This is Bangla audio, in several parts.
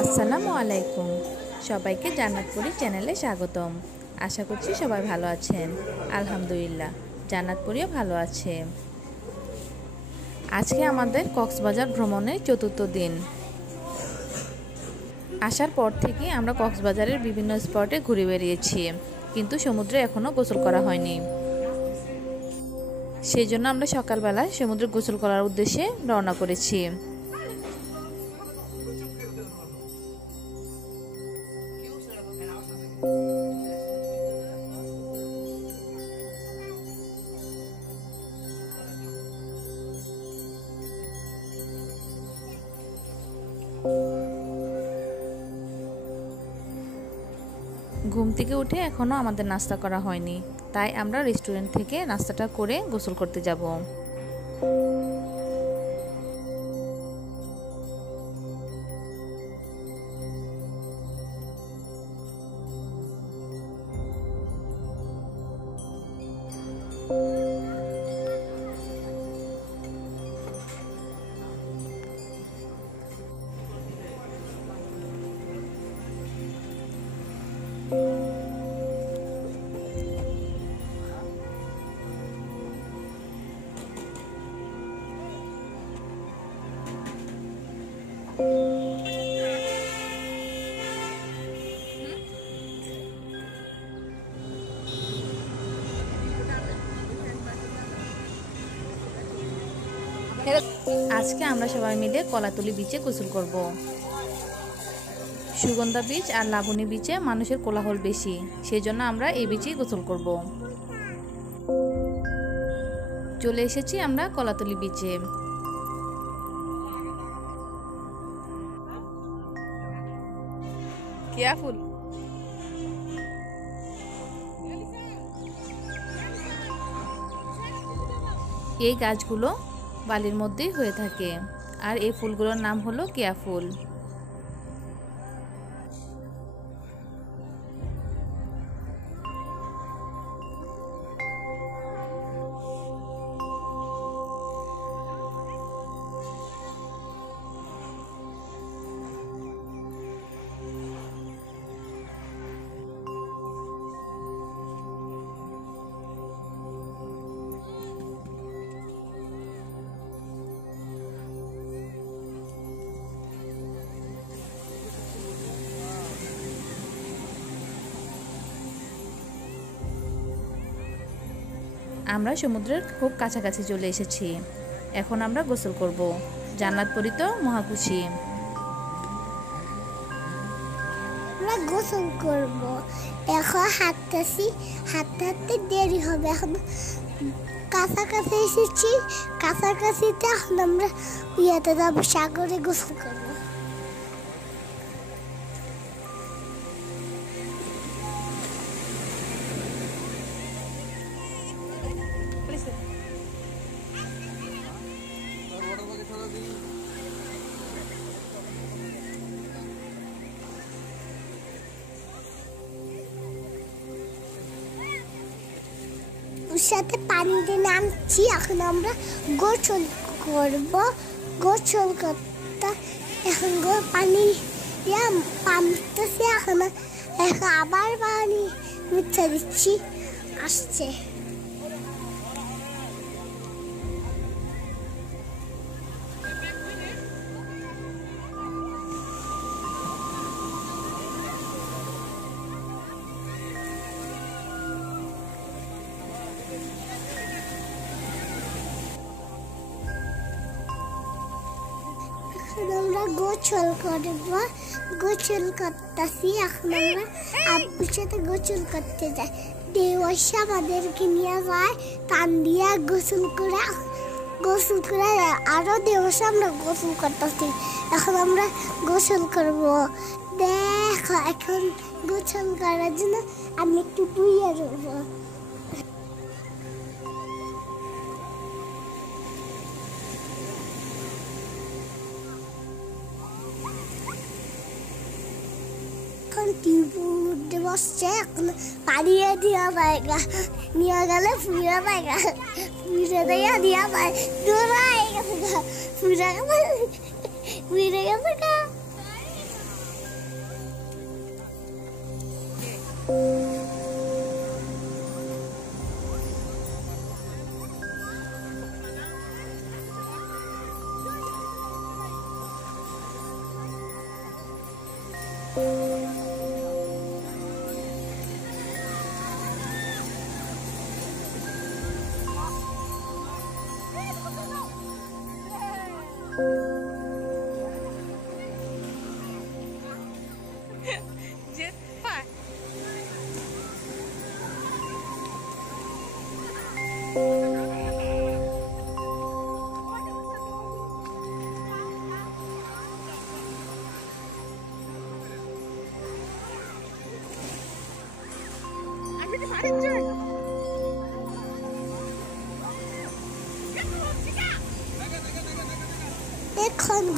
আসসালামু আলাইকুম। সবাইকে জান্নাতপুরি চ্যানেলে স্বাগতম। আশা করছি সবাই ভালো আছেন। আলহামদুলিল্লাহ জান্নাতপুরিও ভালো আছে। আজকে আমাদের কক্সবাজার ভ্রমণের চতুর্থ দিন। আসার পর থেকে আমরা কক্সবাজারের বিভিন্ন স্পটে ঘুরে বেরিয়েছি, কিন্তু সমুদ্রে এখনও গোসল করা হয়নি। সেই জন্য আমরা সকালবেলা সমুদ্রে গোসল করার উদ্দেশ্যে রওনা করেছি। ঘুম থেকে উঠে এখনও আমাদের নাস্তা করা হয়নি, তাই আমরা রেস্টুরেন্ট থেকে নাস্তাটা করে গোসল করতে যাব। আজকে আমরা সবাই মিলে কলাতলি বিচে গোসল করব। সুগন্ধা বিচ আর লাবণী বিচে মানুষের কোলাহল বেশি, সেই জন্য আমরা এই বিচেই গোসল করব। চলে এসেছি আমরা কলাতলি বিচে। কেয়ারফুল। এই গাছগুলো বালির মধ্যেই হয়ে থাকে, আর এই ফুলগুলোর নাম হলো কেয়া ফুল। আমরা সমুদ্রের খুব কাছাকাছি চলে এসেছি। এখন আমরা গোসল করব। জান্নাতপুরি তো মহাখুশি। আমরা গোসল করব। এখন হাঁটতেছি, হাঁটতে হাঁটতে দেরি হবে। এখন কাছাকাছি এসেছি, কাছাকাছিতে এখন আমরা ইয়েতে যাবো, সাগরে গোসল করবো। সাথে পানি দিয়ে নামছি। এখন আমরা গোসল করব। গোসল করতে এখন পানি দিয়ে পামতেছি। এখন আবার পানি মিশে দিচ্ছি, আসছে। আমরা গোসল করব। গোসল করতেছি। এখন আমরা আব্বুর সাথে গোসল করতে যাই। দেওয়াশা আমাদেরকে নিয়ে যায়, টান দিয়ে গোসল করে আরো দেওয়াশা আমরা গোসল করতেছি। এখন আমরা গোসল করব। দেখো, এখন গোসল করার জন্য আমি একটু বুইয়ে রইব। বসছে, এখন পাড়িয়ে দিয়া পায়গা, নিয়ে গেলে ফুড়ে পায়গা, ফুড়ে দিয়া দিয়া পায়, দৌড়ায় গেছে, ফুড়ে গেছে, ফুড়ে গেছে। এখন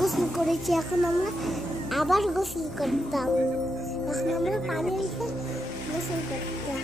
গোসল করেছি, এখন আমরা আবার গোসল করতাম। এখন আমরা পানি রেখে গোসল করতাম।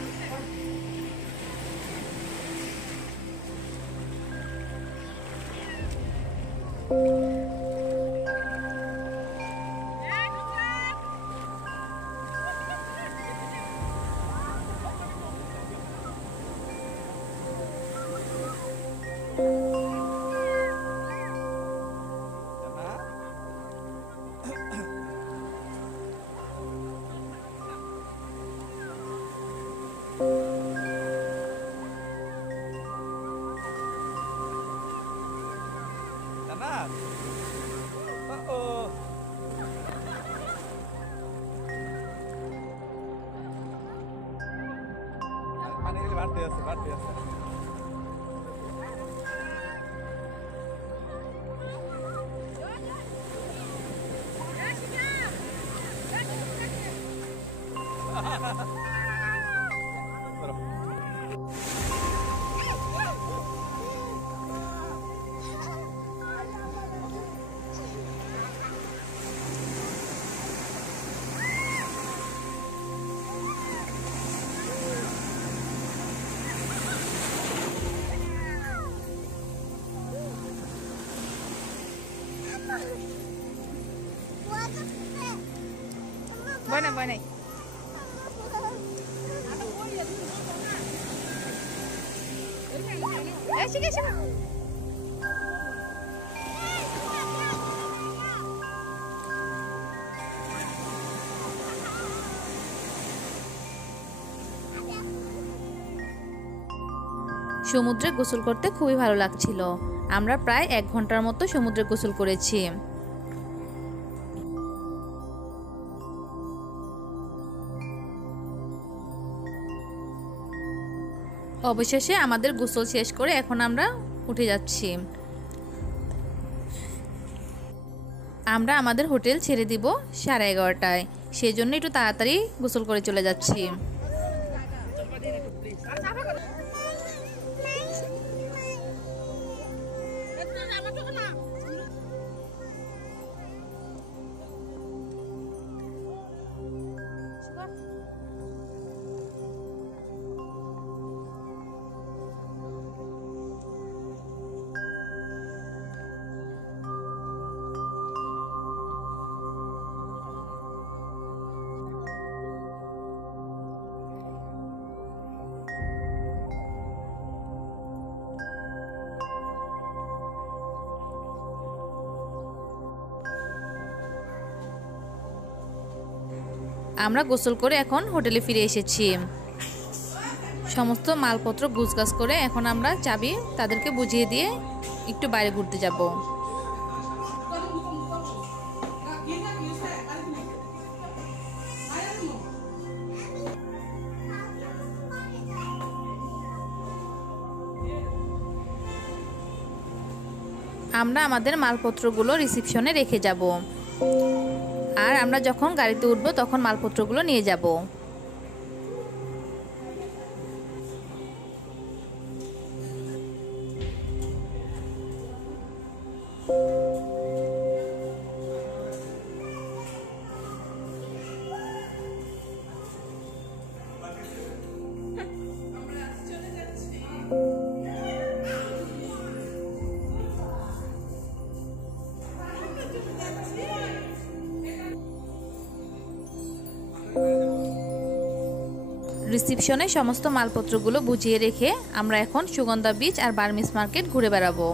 Bueno, bueno. Sige, sige. সমুদ্রে গোসল করতে খুবই ভালো লাগছিল। আমরা প্রায় 1 ঘন্টার মতো সমুদ্রে গোসল করেছি। অবশেষে আমাদের গোসল শেষ করে এখন আমরা উঠে যাচ্ছি। আমরা আমাদের হোটেল ছেড়ে দিব 11:30টায়, সেই জন্য একটু তাড়াতাড়ি গোসল করে চলে যাচ্ছি। আমরা গোসল করে এখন হোটেলে ফিরে এসেছি। সমস্ত মালপত্র গুছগাছ করে এখন আমরা চাবি তাদেরকে বুঝিয়ে দিয়ে একটু বাইরে ঘুরতে যাব। আমরা আমাদের মালপত্রগুলো রিসিপশনে রেখে যাব, আর আমরা যখন গাড়িতে উঠব তখন মালপত্রগুলো নিয়ে যাব। রিসিপশনে সমস্ত মালপত্রগুলো বুঝিয়ে রেখে আমরা এখন সুগন্ধা বিচ আর বার্মিস মার্কেট ঘুরে বেড়াবো।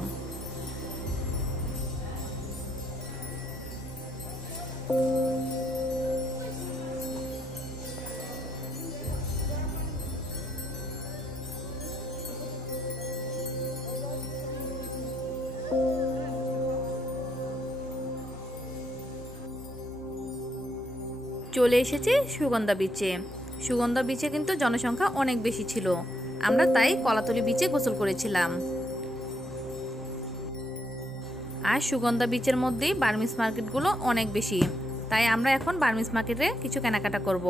চলে এসেছি সুগন্ধা বিচে। সুগন্ধা বিচে কিন্তু জনসংখ্যা অনেক বেশি ছিল, আমরা তাই কলাতলি বিচে গোসল করেছিলাম। আর সুগন্ধা বিচের মধ্যেই বার্মিজ মার্কেটগুলো অনেক বেশি, তাই আমরা এখন বার্মিজ মার্কেটে কিছু কেনাকাটা করব।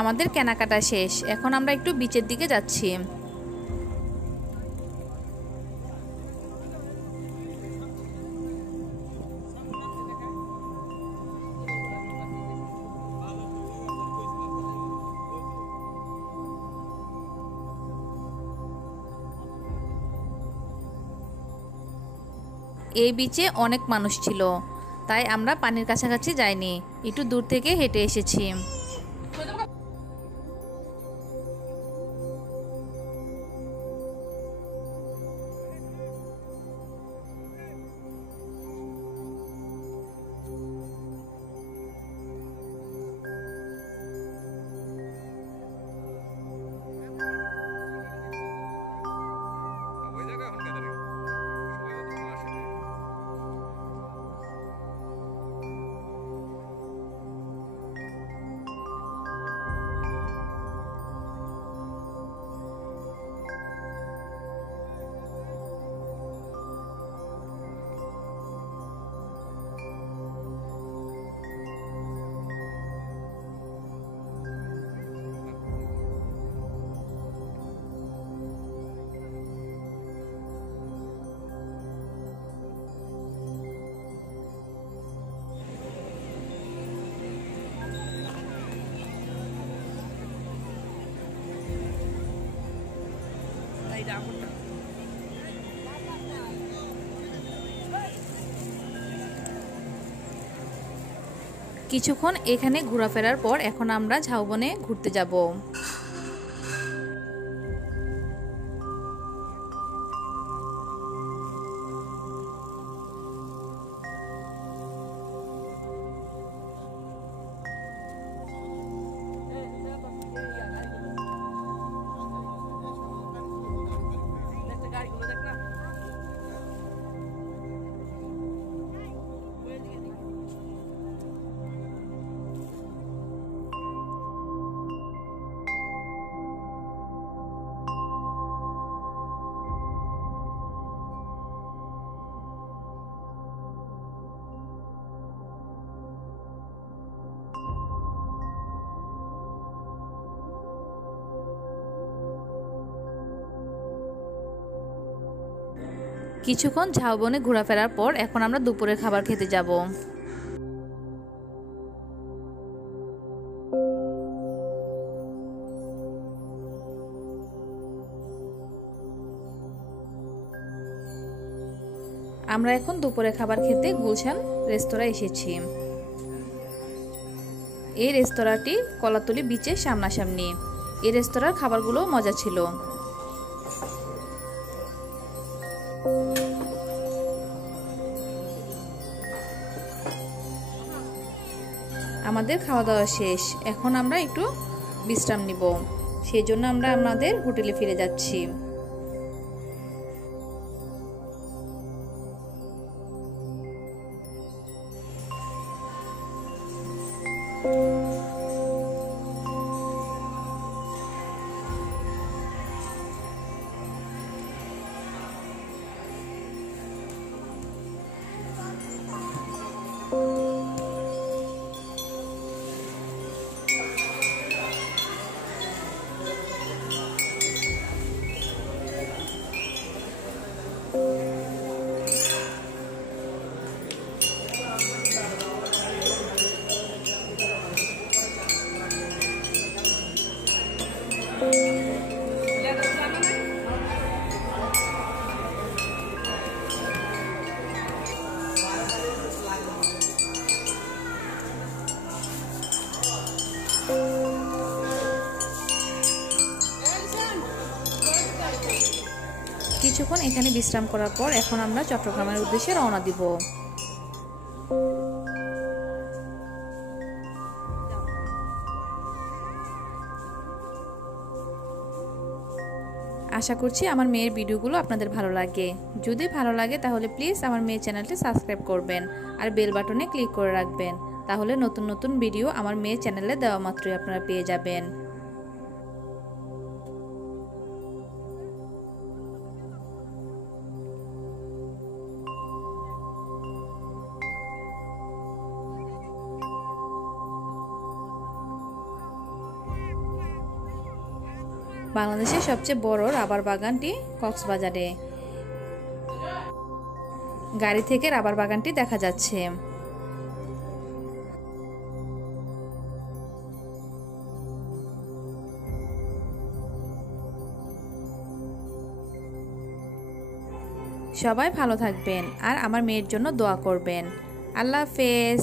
আমাদের কেনাকাটা শেষ, এখন আমরা একটু বিচের দিকে যাচ্ছি। এই বিচে অনেক মানুষ ছিল, তাই আমরা পানির কাছাকাছি যাইনি, একটু দূর থেকে হেঁটে এসেছি। কিছুক্ষণ এখানে ঘোরাফেরার পর এখন আমরা ঝাউবনে ঘুরতে যাব। কিছুক্ষণ ঝাউবনে ঘোরাফেরার পর এখন আমরা দুপুরের খাবার খেতে যাব। আমরা এখন দুপুরে খাবার খেতে গুলশান রেস্তোরাঁ এসেছি। এই রেস্তোরাঁটি কলাতলি বিচের সামনাসামনি। এই রেস্তোরাঁর খাবারগুলো মজা ছিল। আমাদের খাওয়া দাওয়া শেষ, এখন আমরা একটু বিশ্রাম নিব, সেই জন্য আমরা আমাদের হোটেলে ফিরে যাচ্ছি। কিছুক্ষণ এখানে বিশ্রাম করার পর এখন আমরা চট্টগ্রামের উদ্দেশ্যে রওনা দিব। আশা করছি আমার মেয়ের ভিডিওগুলো আপনাদের ভালো লাগে। যদি ভালো লাগে তাহলে প্লিজ আমার মেয়ের চ্যানেলটি সাবস্ক্রাইব করবেন আর বেল বাটনে ক্লিক করে রাখবেন, তাহলে নতুন নতুন ভিডিও আমার মেয়ের চ্যানেলে দেওয়া মাত্রই আপনারা পেয়ে যাবেন। বাংলাদেশের সবচেয়ে বড় রাবার বাগানটি কক্সবাজারে। গাড়ি থেকে রাবার বাগানটি দেখা যাচ্ছে। সবাই ভালো থাকবেন আর আমার মেয়ের জন্য দোয়া করবেন। আল্লাহ হাফেজ।